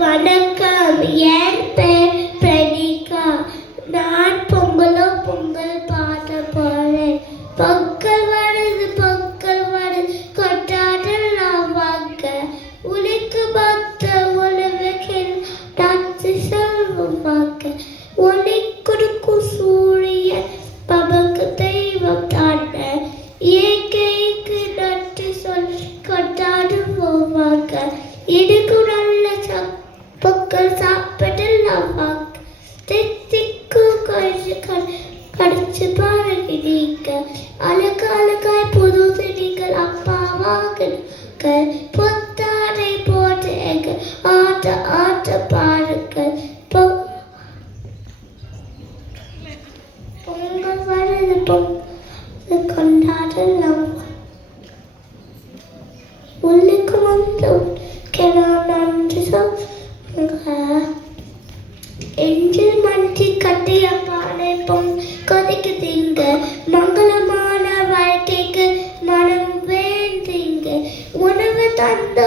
வணக்கம், என் பெயர் பிரணிகா. நான் பொங்கல் பாட போறேன். பொங்கல் வருது கொண்டாடலாம் வாங்க. உனக்கு மத்த உலகில் நாட்டு செல்வம் வாங்க. உனக்கு கொடுக்கும் சூரியன் பமக்கு தெய்வம் தானே. இயற்கைக்கு நன்றி சொல்லி கொண்டாடுவோம் வாங்க. இதுக்கு நல்ல பொங்கல் சாப்பிடலாம் வாங்க. திக்கு கடிச்சு பாருங்க நீங்க. அழகாய் புது செடிகள் அப்பாவாக பொத்தாடை போட்டு எங்க ஆட்ட பாருங்கள். பொங்கல் வருது பொங்கல் கொண்டாடலாம். உள்ளுக்கு வந்து நன்றி சொல்லுங்க. எஞ்சில் மஞ்சி கட்டிய பானை கொதிக்குதுங்க. மங்களமான வாழ்க்கைக்கு மனம் வேண்டுங்க. உணவு தந்த